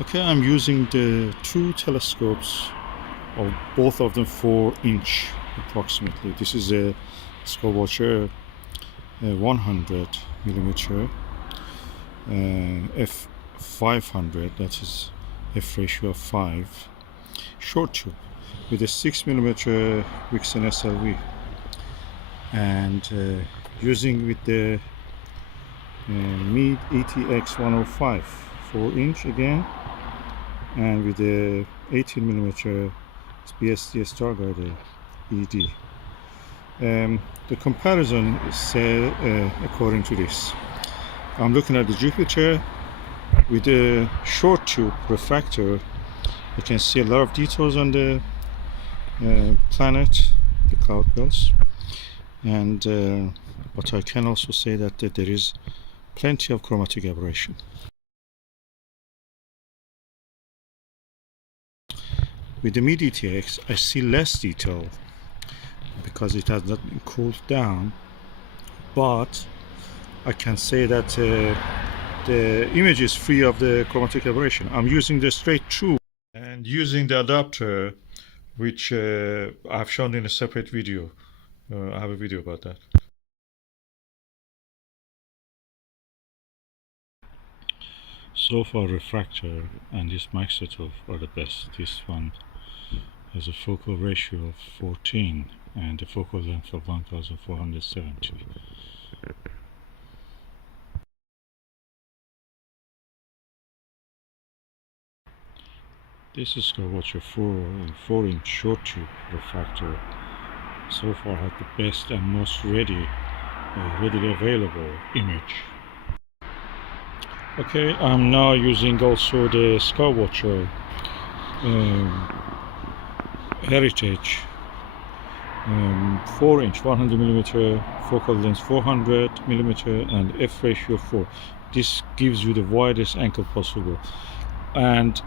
Okay, I'm using the two telescopes, of both of them 4" approximately. This is a Skywatcher 100mm f500, that is f ratio of 5, short tube with a 6mm Vixen SLV, and using with the Meade ETX105 4" again, and with the 18mm BST Starguider ED. The comparison is according to this. I'm looking at the Jupiter with the short tube refractor. You can see a lot of details on the planet, the cloud belts, and but I can also say that there is plenty of chromatic aberration. With the Meade ETX, I see less detail because it has not been cooled down, but I can say that the image is free of the chromatic aberration. I'm using the straight tube and using the adapter, which I've shown in a separate video. I have a video about that. So far, refractor and this Maksutov are the best. This one has a focal ratio of 14 and a focal length of 1470. This is Skywatcher 4" short tube refractor. So far had the best and most readily available image. Okay, I'm now using also the Skywatcher Heritage 4" 100mm focal length 400mm and f ratio 4. This gives you the widest angle possible, and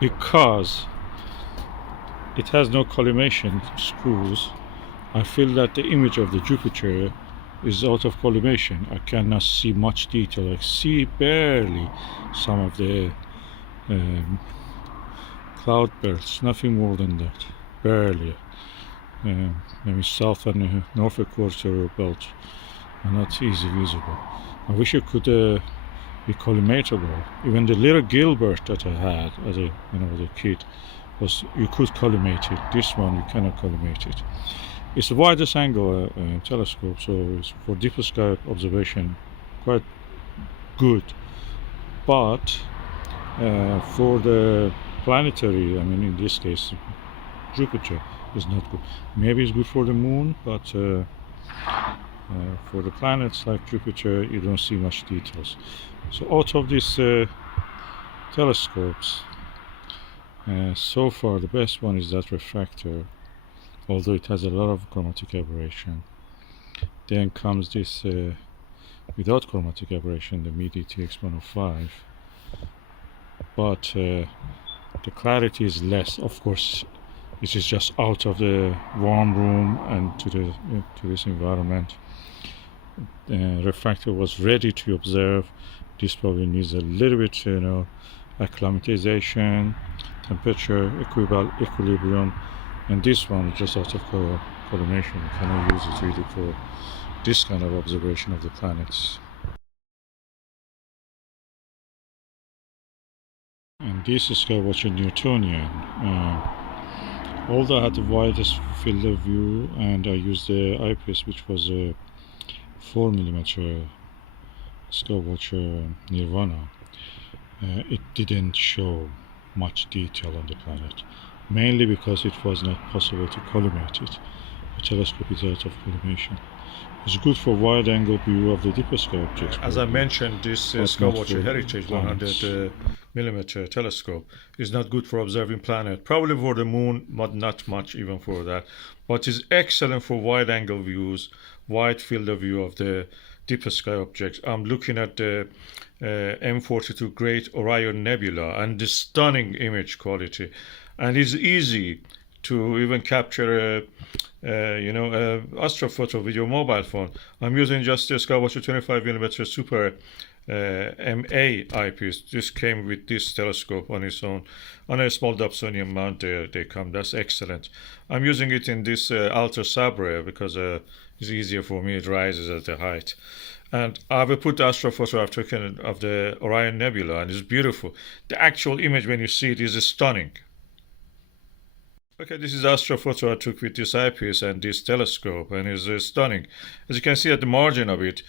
because it has no collimation screws, I feel that the image of the Jupiter is out of collimation. I cannot see much detail. I see barely some of the cloud belts, nothing more than that, barely. Maybe south and north equatorial belt are not easily visible. I wish it could be collimatable. Even the little Gilbert that I had as a kid was, you could collimate it. This one you cannot collimate it. It's the widest angle telescope, so it's for deep sky observation quite good. But for the planetary, I mean in this case Jupiter, is not good. Maybe it's good for the moon, but for the planets like Jupiter you don't see much details. So out of these telescopes, so far the best one is that refractor, although it has a lot of chromatic aberration. Then comes this without chromatic aberration, the Meade ETX105, but the clarity is less. Of course, this is just out of the warm room and to this environment. Refractor was ready to observe. This probably needs a little bit, acclimatization, temperature, equilibrium, and this one just out of collimation. You cannot use it really for this kind of observation of the planets. And this is Skywatcher Newtonian. Although I had the widest field of view, and I used the eyepiece, which was a 4mm Skywatcher Nirvana, it didn't show much detail on the planet, mainly because it was not possible to collimate it. The telescope is out of collimation. It's good for wide angle view of the deeper sky objects. As I mentioned, this Skywatcher Heritage 100mm telescope is not good for observing planet, probably for the moon, but not much even for that. But is excellent for wide angle views, wide field of view of the deeper sky objects. I'm looking at the M42 Great Orion Nebula and the stunning image quality, and it's easy to even capture astrophoto with your mobile phone. I'm using just a Skywatcher 25mm Super MA eyepiece. This came with this telescope on its own. On a small Dobsonian mount they come. That's excellent. I'm using it in this Altair Sabre because it's easier for me. It rises at the height. And I will put the astrophoto I've taken of the Orion Nebula, and it's beautiful. The actual image, when you see it, is stunning. Okay, this is the astrophoto I took with this eyepiece and this telescope, and it's stunning. As you can see at the margin of it,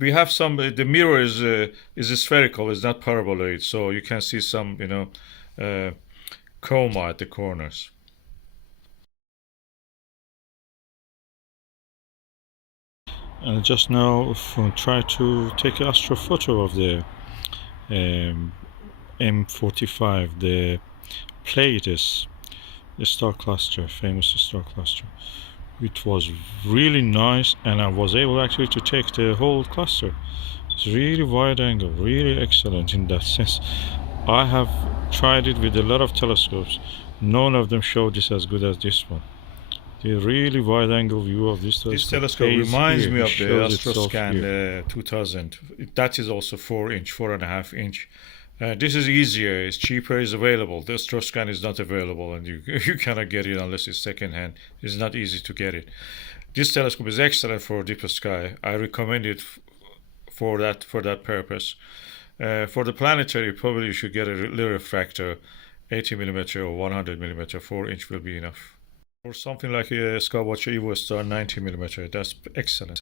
we have some. The mirror is spherical; it's not paraboloid, so you can see some, coma at the corners. And just now, try to take an astrophoto of the M45, the Pleiades. The star cluster, famous star cluster. It was really nice, and I was able actually to take the whole cluster. It's really wide angle, really excellent in that sense. I have tried it with a lot of telescopes. None of them show this as good as this one. The really wide angle view of this telescope. This telescope reminds me of the Astroscan 2000. That is also 4-inch, 4.5-inch. This is easier, it's cheaper, it's available. The Astroscan is not available, and you cannot get it unless it's second-hand. It's not easy to get it. This telescope is excellent for deep sky. I recommend it for that purpose. For the planetary, probably you should get a little refractor, 80mm or 100mm. 4-inch will be enough. Or something like a Skywatcher EVO Star 90mm. That's excellent.